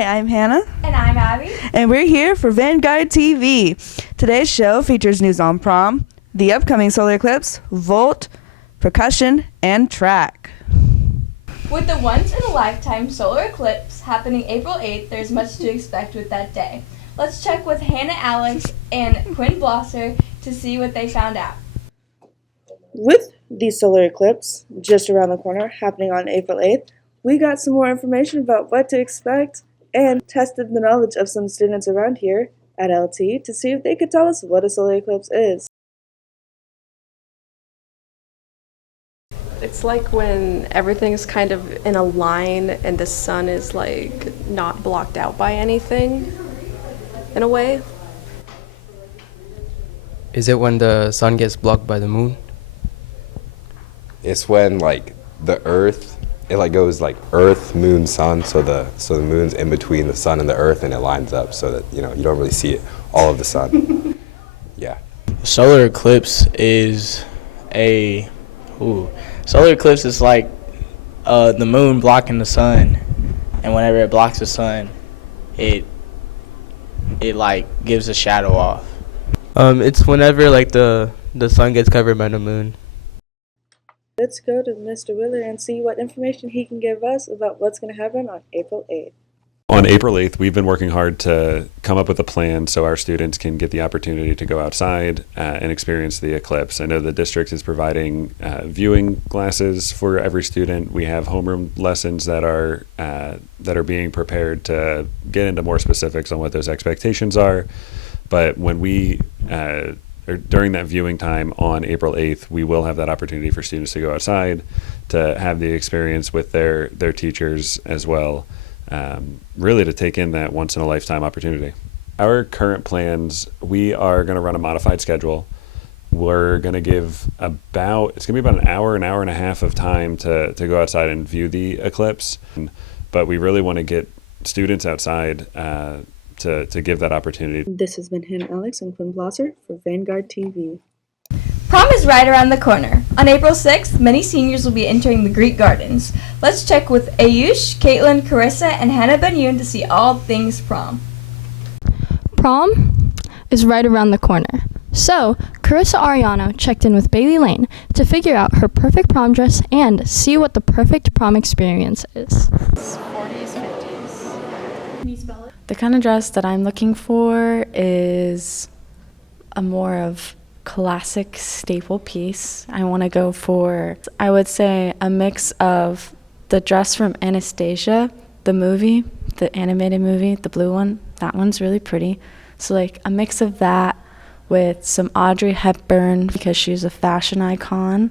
Hi, I'm Hannah. And I'm Abby. And we're here for Vanguard TV. Today's show features news on prom, the upcoming solar eclipse, Volt, percussion, and track. With the once-in-a-lifetime solar eclipse happening April 8th, there's much to expect with that day. Let's check with Hannah Alex and Quinn Blosser to see what they found out. With the solar eclipse just around the corner happening on April 8th, we got some more information about what to expect and tested the knowledge of some students around here at LT to see if they could tell us what a solar eclipse is. It's like when everything's kind of in a line and the sun is like not blocked out by anything, in a way. Is it when the sun gets blocked by the moon? It's when like the earth, it like goes like earth, moon, sun, so the moon's in between the sun and the earth and it lines up so that you don't really see it, all of the sun. Yeah. Solar eclipse is like the moon blocking the sun, and whenever it blocks the sun, it like gives a shadow off. It's whenever like the sun gets covered by the moon. Let's go to Mr. Willer and see what information he can give us about what's going to happen on April 8th. On April 8th, we've been working hard to come up with a plan so our students can get the opportunity to go outside and experience the eclipse. I know the district is providing viewing glasses for every student. We have homeroom lessons that are being prepared to get into more specifics on what those expectations are. But when during that viewing time on April 8th, we will have that opportunity for students to go outside, to have the experience with their teachers as well, really to take in that once-in-a-lifetime opportunity. Our current plans, we are going to run a modified schedule. We're going to give it's going to be about an hour and a half of time to go outside and view the eclipse. But we really want to get students outside to give that opportunity. This has been Hannah Alex and Quinn Blosser for Vanguard TV. Prom is right around the corner. On April 6th, many seniors will be entering the Greek Gardens. Let's check with Ayush, Caitlin, Carissa, and Hannah Buntyn to see all things prom. Prom is right around the corner. So, Carissa Ariano checked in with Bailey Lane to figure out her perfect prom dress and see what the perfect prom experience is. 40s, 50s. Can you spell it? The kind of dress that I'm looking for is a more of classic staple piece. I want to go for, I would say, a mix of the dress from Anastasia, the movie, the animated movie, the blue one. That one's really pretty. So like a mix of that with some Audrey Hepburn because she's a fashion icon.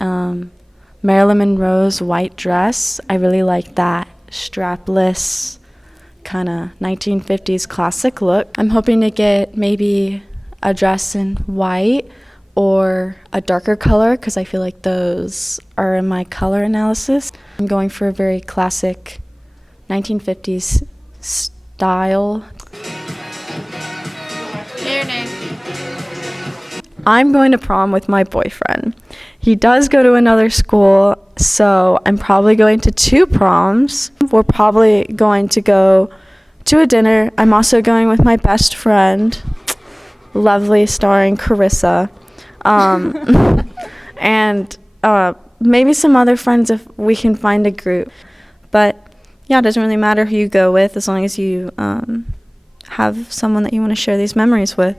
Marilyn Monroe's white dress. I really like that strapless kind of 1950s classic look. I'm hoping to get maybe a dress in white or a darker color because I feel like those are in my color analysis. I'm going for a very classic 1950s style. Your name. I'm going to prom with my boyfriend. He does go to another school, so I'm probably going to 2 proms. We're probably going to go to a dinner. I'm also going with my best friend, lovely, starring Carissa, and maybe some other friends if we can find a group. But yeah, it doesn't really matter who you go with as long as you have someone that you want to share these memories with.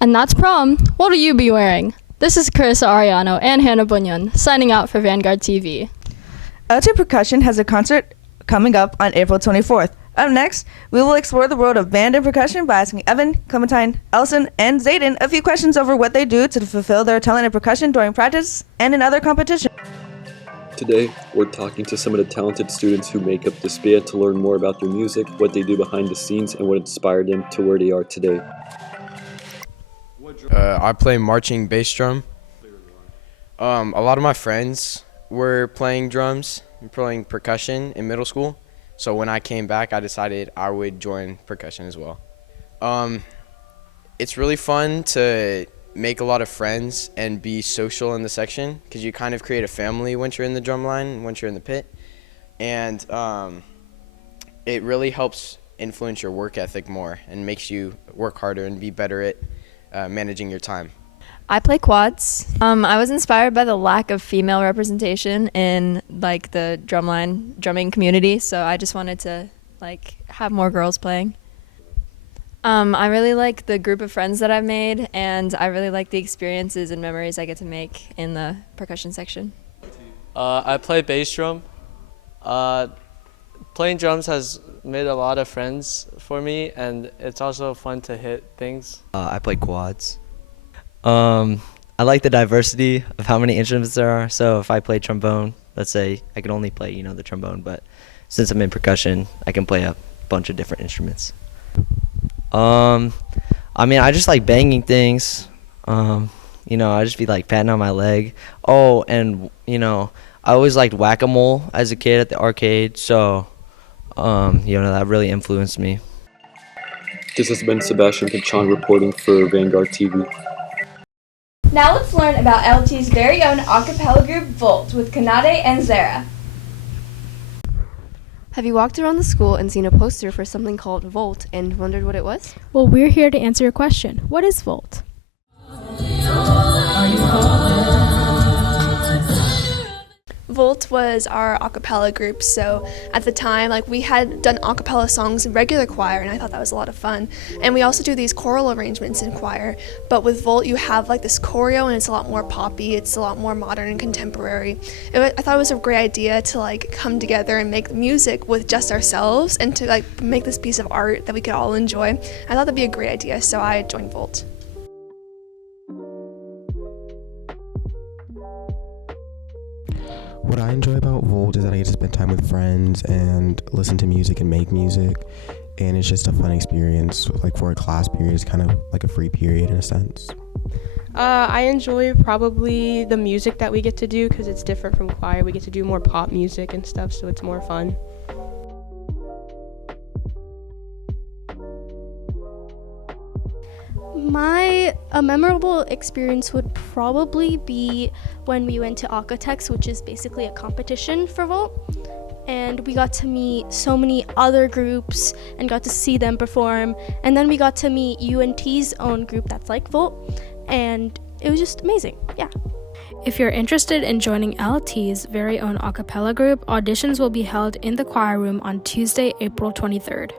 And that's prom. What will you be wearing? This is Carissa Ariano and Hannah Buntyn signing out for Vanguard TV. LT Percussion has a concert coming up on April 24th. Up next, we will explore the world of band and percussion by asking Evan, Clementine, Elson, and Zayden a few questions over what they do to fulfill their talent in percussion during practice and in other competitions. Today, we're talking to some of the talented students who make up this band to learn more about their music, what they do behind the scenes, and what inspired them to where they are today. I play marching bass drum. A lot of my friends were playing drums and playing percussion in middle school. So when I came back, I decided I would join percussion as well. It's really fun to make a lot of friends and be social in the section because you kind of create a family once you're in the drum line, once you're in the pit. And it really helps influence your work ethic more and makes you work harder and be better at managing your time. I play quads. I was inspired by the lack of female representation in like the drumming community, so I just wanted to like have more girls playing. I really like the group of friends that I've made, and I really like the experiences and memories I get to make in the percussion section. I play bass drum. Playing drums has made a lot of friends for me, and it's also fun to hit things. I play quads. I like the diversity of how many instruments there are. So if I play trombone, let's say I can only play, the trombone, but since I'm in percussion, I can play a bunch of different instruments. I just like banging things. I just be like patting on my leg. Oh, and I always liked whack-a-mole as a kid at the arcade, so that really influenced me. This has been Sebastian Cachon reporting for Vanguard TV. Now let's learn about LT's very own a cappella group Volt with Kanade and Zara. Have you walked around the school and seen a poster for something called Volt and wondered what it was? Well, we're here to answer your question. What is Volt? Volt was our a cappella group, so at the time we had done a cappella songs in regular choir, and I thought that was a lot of fun. And we also do these choral arrangements in choir, but with Volt you have this choreo, and it's a lot more poppy, it's a lot more modern and contemporary. I thought it was a great idea to come together and make music with just ourselves, and to make this piece of art that we could all enjoy. I thought that'd be a great idea, so I joined Volt. What I enjoy about Volt is that I get to spend time with friends and listen to music and make music, and it's just a fun experience. For a class period, it's kind of like a free period in a sense. I enjoy probably the music that we get to do because it's different from choir. We get to do more pop music and stuff, so it's more fun. A memorable experience would probably be when we went to Architects, which is basically a competition for Volt. And we got to meet so many other groups and got to see them perform. And then we got to meet UNT's own group that's like Volt. And it was just amazing, yeah. If you're interested in joining LT's very own a cappella group, auditions will be held in the choir room on Tuesday, April 23rd.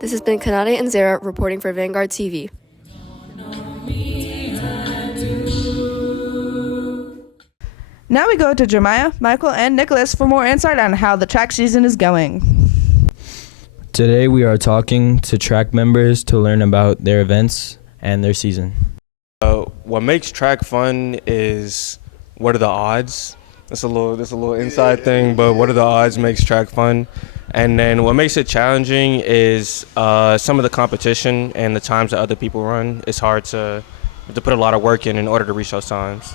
This has been Kanade and Zara reporting for Vanguard TV. Now we go to Jeremiah, Michael, and Nicholas for more insight on how the track season is going. Today we are talking to track members to learn about their events and their season. What makes track fun is what are the odds? That's a little inside thing, but what are the odds makes track fun. And then what makes it challenging is some of the competition and the times that other people run. It's hard to put a lot of work in order to reach those times.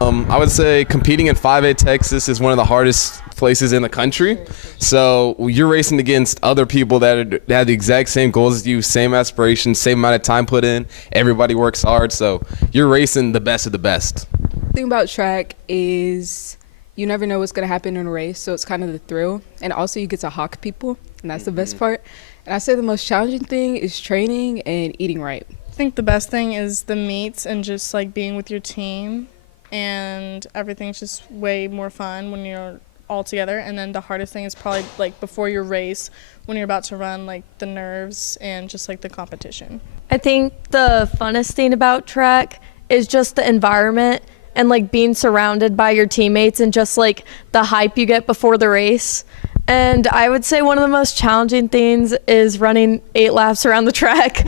I would say competing in 5A Texas is one of the hardest places in the country. So you're racing against other people that have the exact same goals as you, same aspirations, same amount of time put in. Everybody works hard, so you're racing the best of the best. The thing about track is you never know what's going to happen in a race, so it's kind of the thrill. And also you get to hawk people, and that's the best part. And I say the most challenging thing is training and eating right. I think the best thing is the meets and just being with your team. And everything's just way more fun when you're all together. And then the hardest thing is probably before your race, when you're about to run, the nerves and just the competition. I think the funnest thing about track is just the environment and being surrounded by your teammates and just the hype you get before the race. And I would say one of the most challenging things is running 8 laps around the track.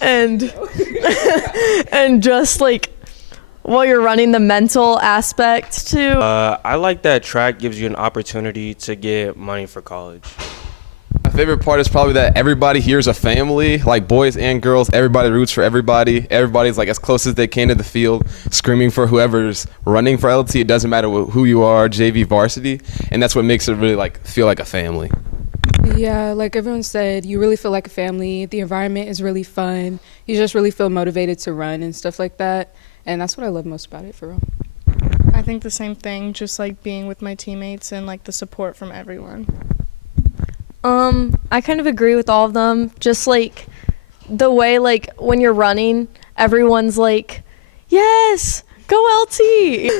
and just while you're running, the mental aspect too. I like that track gives you an opportunity to get money for college. My favorite part is probably that everybody here is a family, boys and girls. Everybody roots for everybody. Everybody's as close as they can to the field, screaming for whoever's running for LT. It doesn't matter who you are, JV, varsity, and that's what makes it really feel like a family. Yeah, like everyone said, you really feel like a family. The environment is really fun. You just really feel motivated to run and stuff like that. And that's what I love most about it, for real. I think the same thing, just being with my teammates and the support from everyone. I kind of agree with all of them. Just like the way like when you're running, everyone's like, yes, go LT.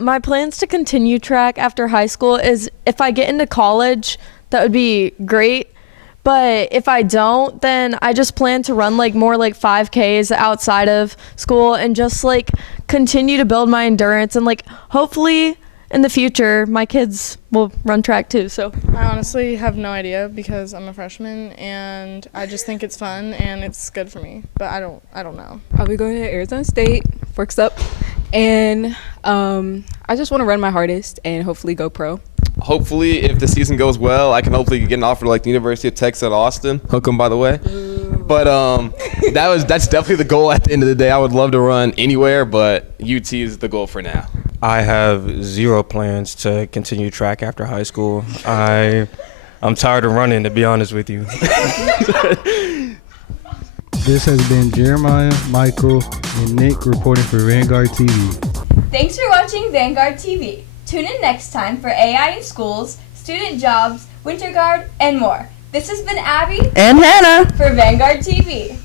My plans to continue track after high school is if I get into college, that would be great. But if I don't, then I just plan to run like more like 5Ks outside of school and just like continue to build my endurance and like hopefully in the future my kids will run track too. So I honestly have no idea because I'm a freshman and I just think it's fun and it's good for me, but I don't know. I'll be going to Arizona State, Forks Up, and I just want to run my hardest and hopefully go pro. Hopefully, if the season goes well, I can hopefully get an offer to like the University of Texas at Austin. Hook 'em, by the way. But that's definitely the goal at the end of the day. I would love to run anywhere, but UT is the goal for now. I have zero plans to continue track after high school. I'm tired of running, to be honest with you. This has been Jeremiah, Michael, and Nick reporting for Vanguard TV. Thanks for watching Vanguard TV. Tune in next time for AI in schools, student jobs, Winter Guard, and more. This has been Abby and Hannah for Vanguard TV.